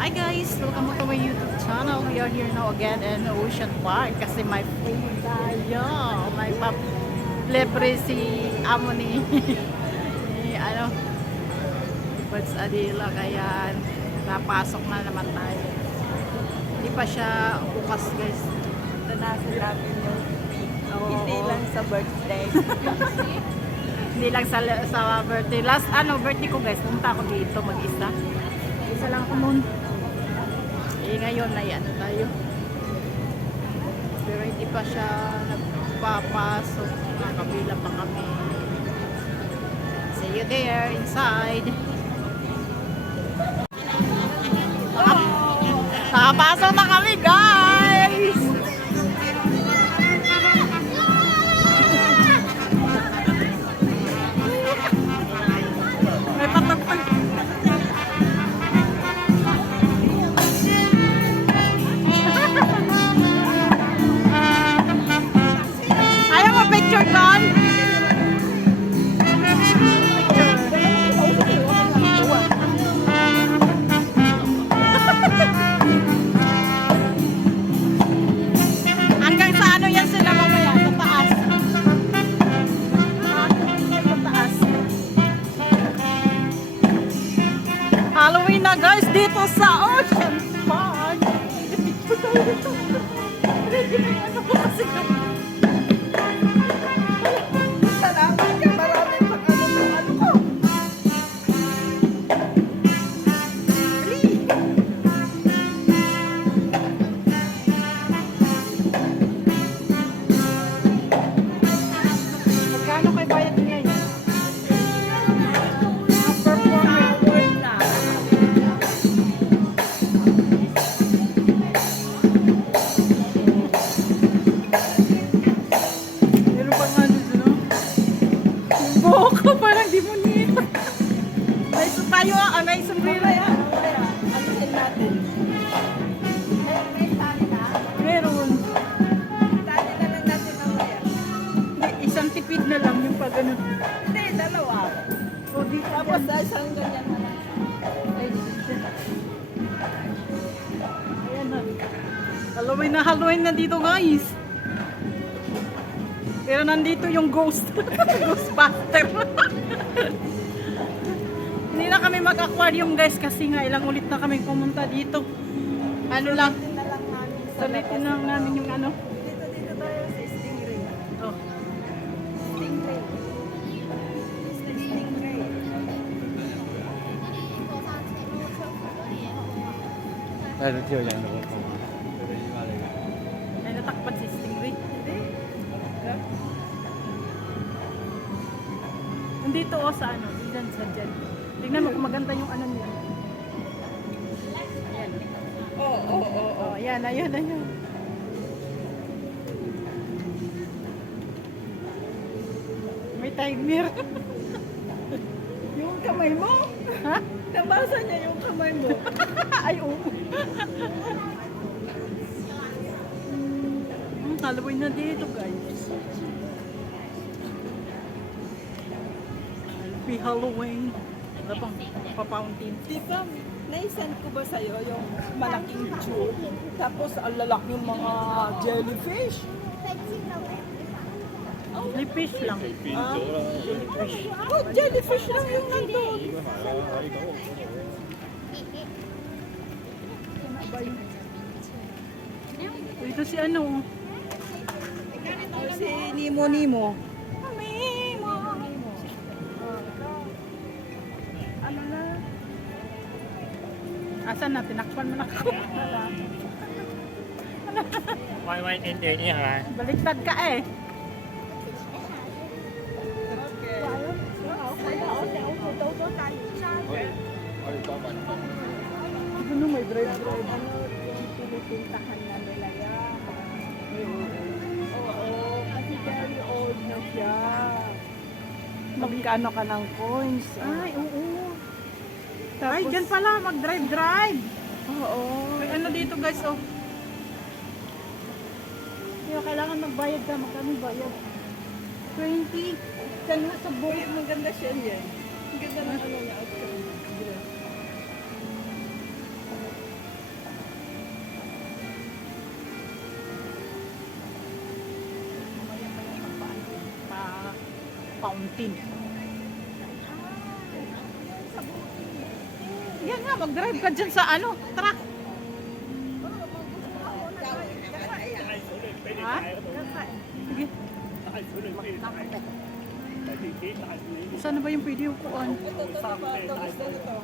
Hi guys! Welcome to my YouTube channel. We are here now again in Ocean Park kasi may food tayo. May libre si amo ni Birds Adila, kaya napasok na naman tayo. Hindi pa siya bukas guys. Ito na sinabi niyo. Hindi lang sa birthday. Hindi lang sa birthday. Last birthday ko guys, pumunta ako dito mag-isa. Isa lang ako noon. Ngayon na yan tayo. Pero hindi pa siya nagpapasok. Nakabila pa kami. See you there inside. Nakapasok na kami guys! May patagpag. Ayaw mo picture doon? Hanggang sa ano yan sila mamaya? Sa taas. Sa taas. Halloween na guys dito sa Ocean Park. Picture tayo dito. Ready na yan ako kasi Salamat ka. Maraming pag-ano ko. magkano kay bayad niya yun? Word na. Meron pa nga dito, no? Buhok ko parang di mo nito. May tayo may sombrero yan. Alisin natin. May tali na. Meron. Tali na lang natin mamaya. Isang tipid na lang yung pag ano. Hindi, dalawa. O dito Tapos isang ganyan na lang. ayan na. Halloween na dito guys. Pero nandito yung ghost. Ghostbuster. Hindi na kami mag-aquarium guys kasi nga ilang ulit na kami pumunta dito. Ano lang. Sulitin na lang namin sa Sulitin lang namin yung ano. Dito tayo sa Stingray. Oh. Stingray. Stingray. Ay, natakpan si Stingray. Nandito o sa ano, dyan sa dyan. Tignan mo kung maganda yung ano niya. Ayan. Oo. Oh, ayan. May timer. Yung kamay mo. Ha? Nabasa niya yung kamay mo. Ay, oo. Halloween na dito, guys. Happy Halloween. Ano pang papauntin? Di ba, naisan ko ba sa'yo yung malaking tube? Tapos ang lalaki yung mga jellyfish. Jellyfish lang. Ah, Jellyfish. oh, jellyfish lang yung nandun. Ito si ano. Si Nemo Nemo. Ano na? Asan na? Tinakpan mo na ako. Quay trên tiền như hả? Baliktad ka eh. Ano may drive-drive? Ano yung pinipintahan na nila yan? Oo, kasi very old na siya. Magkano ka ng coins? Ay, oo. Ay, dyan pala, mag-drive-drive. Oo. May ano dito guys, oh. Kaya kailangan magbayad ka. Magkano bayad? 20. Diyan nga sa Uy, maganda siya yan. Ang ganda ng ano niya. fountain. Yan nga, mag-drive ka dyan sa ano, truck. Ha? Sige. Saan na ba yung pwede upuan? Ito, isda na to.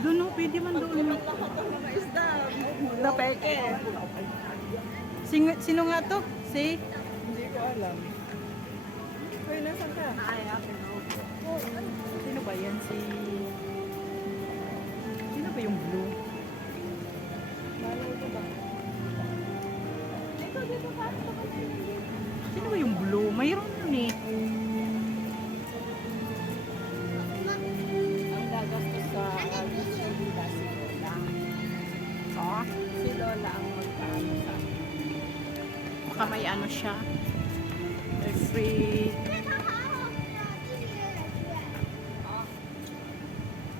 Doon no, pwede man doon. Mga isda. Na peke. Sino nga to? Si? Hindi ko alam. Hoy, nasan ka? Sino ba yan? Sino ba yung blue? Malay ko ba? Sino ba yung blue? Mayroon yun eh. Ang gagastos sa Gilda si Lola. Oh, Si Lola ang magkaano sa baka may ano siya. May free.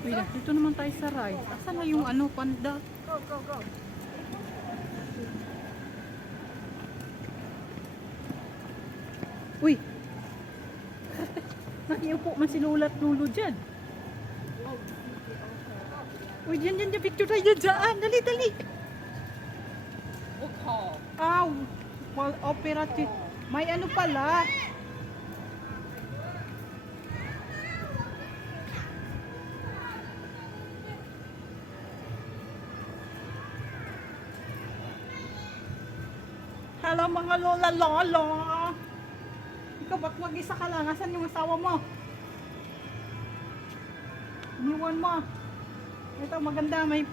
Wait lang, dito naman tayo sa ride. Asan na yung ano, panda? Go, go, go. Uy! Nakiupo man si Lola at Lolo dyan. Uy, dyan, picture tayo dyan. Dali, dali. Book hall. Aw, well, opera. May ano pala. Hello mga lola-lola. Ikaw ba't mag-isa ka lang? Asan yung asawa mo? Iniwan mo. Ito maganda, may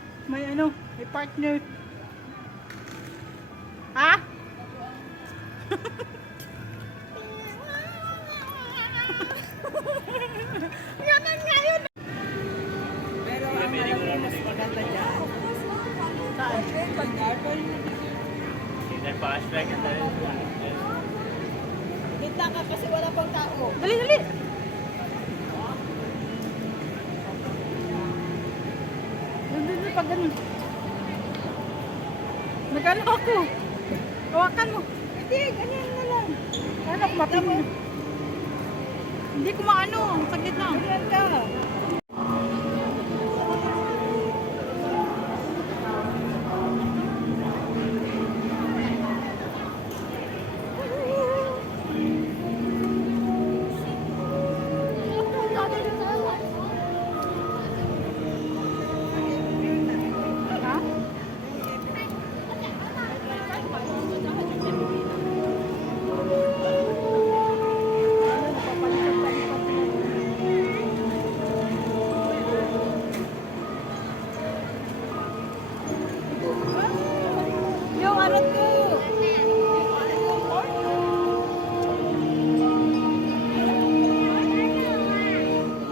ano, may partner. Ha? Yan ang ngayon. Pero ang alam ko mas maganda dyan. Saan? Pag-garden. Then flashback and then Gitna ka kasi wala pang tao. Dali, dali. Dali, pag ganun. Nag-ano ako. Hawakan mo. Hindi, ganyan na lang. Ano, kumapin mo. Hindi ko maano. Saglit na. Ganyan ka. Ha? Yung ano to.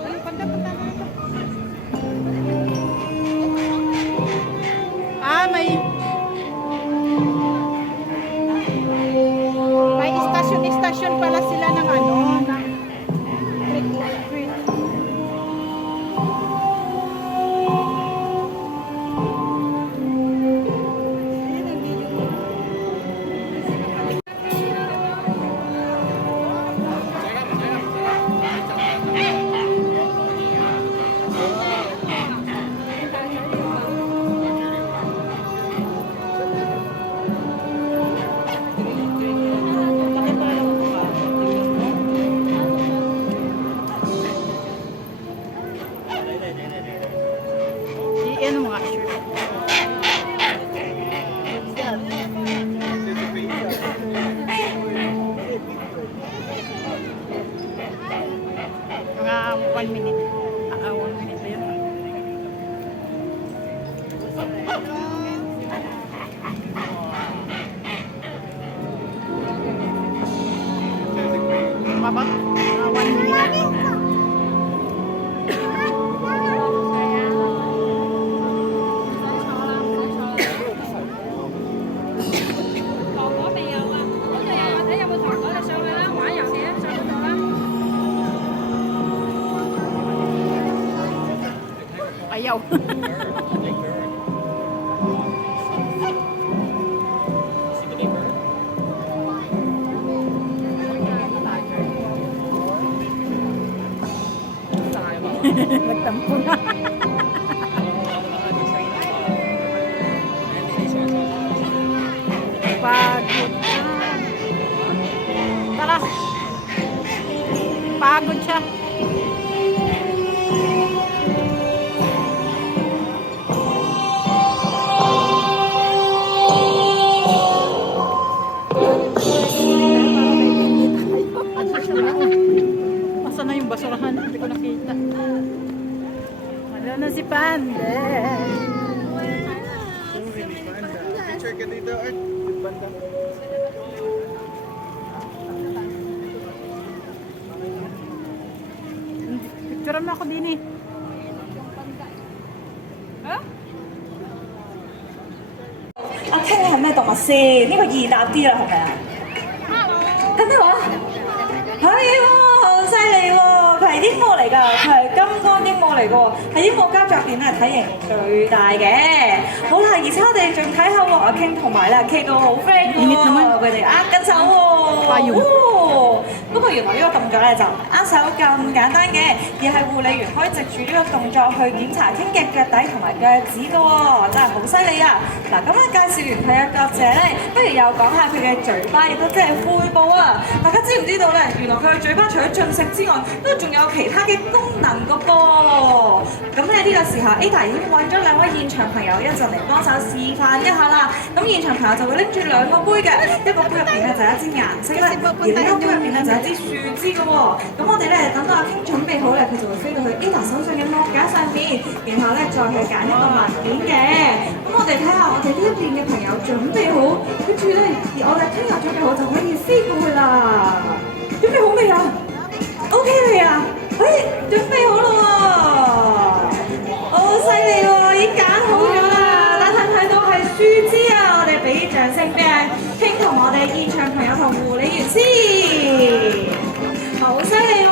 Ay, punta na ito. May istasyon pala sila ng ano, ng trick or treat. Ayan ang video mo. Laki pa lang ako ba? Ano mga shirt. Mga 1 minute. 1 minute ba yun? Mababa? 1 minute. Ayaw. Nagtampo na. Pagod na. Tara. Pagod siya. Masa na yung basurahan? Hindi ko nakita. Wala na si Pande. Picture ka dito, Art. Banda. Picture mo ako din eh. Ha? 阿 King 係咩動物先？呢個易答啲啦，係咪啊？咁咩話？係喎，好犀利喎！佢係鸚鵡嚟㗎，佢係金剛鸚鵡嚟㗎喎，係鸚鵡家族入邊咧體型最大嘅。好啦，而且我哋仲睇下喎，阿 King 同埋咧 K 哥好 friend 喎，佢哋握緊手喎。哦，不過原來呢個動作咧就唔握手咁簡單嘅，而係護理員可以藉住呢個動作去檢查 King 嘅腳底同埋腳趾㗎喎，真係好犀利啊！嗱，咁啊介紹完佢嘅腳趾咧，不如又講下佢嘅嘴巴，亦都即係喙部啊！大家知唔知道咧？原來佢嘅嘴巴除咗進食之外，都仲有其他嘅功能㗎噃。咁咧呢個時候 Ada 已經揾咗兩位現場朋友一陣嚟幫手示範一下啦。咁現場朋友就會拎住兩個杯嘅，一個杯入邊咧就有一支顏色咧，而另一個杯入邊咧就有一支樹枝嘅喎。咁我哋咧等到阿 King 準備好咧，佢就會飛到去 Ada 手上嘅幕架上邊，然後咧再去揀一個文件嘅。咁我哋睇下我哋呢一邊嘅朋友準備好，跟住咧而我哋 King 準備好就可以飛過去啦。準備好未啊？OK 未啊？準備好啦喎！好犀利喎，已經揀好咗啦！大家睇到係樹枝啊，我哋俾啲掌聲俾阿 King 同我哋現場朋友同護理員先。好犀利喎！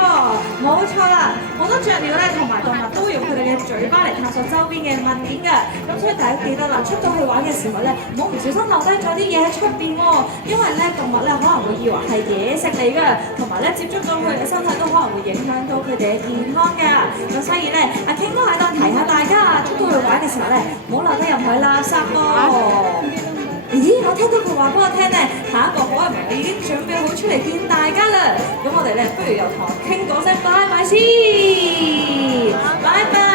冇錯啦，好多雀鳥咧同埋動物都用佢哋嘅嘴巴嚟探索周邊嘅物件㗎。咁所以大家記得啦，出到去玩嘅時候咧，唔好唔小心留低咗啲嘢喺出邊喎，因為咧動物咧可能會以為係嘢食嚟㗎，同埋咧接觸到佢哋嘅身體都可能會影響到佢哋嘅健康㗎。咁所以咧，阿 King 都喺度提下大家，出到去玩嘅時候咧，唔好留低任何垃圾喎。咦！我聽到佢話俾我聽咧，下一個可能已經準備好出嚟見大家啦。咁我哋咧，不如又同 King 講聲拜拜先，拜拜。